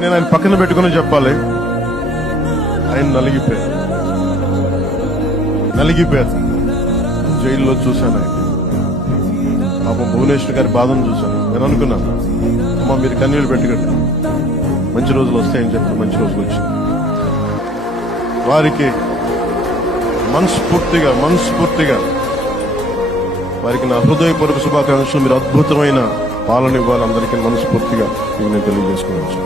నేను ఆయన పక్కన పెట్టుకుని చెప్పాలి, ఆయన నలిగిపోయారు. జైల్లో చూశాను ఆయన పాపం భువనేశ్వర్ గారి బాధను చూశాను. నేను అనుకున్నాను, అమ్మ మీరు కన్నీళ్ళు పెట్టుకోండి, మంచి రోజులు వస్తాయని చెప్పి మంచి రోజులు వచ్చింది. వారికి మనస్ఫూర్తిగా వారికి నా హృదయపూర్వక శుభాకాంక్షలు. మీరు అద్భుతమైన పాలన ఇవ్వాలి అందరికీ మనస్ఫూర్తిగా నేను తెలియజేసుకోవచ్చు.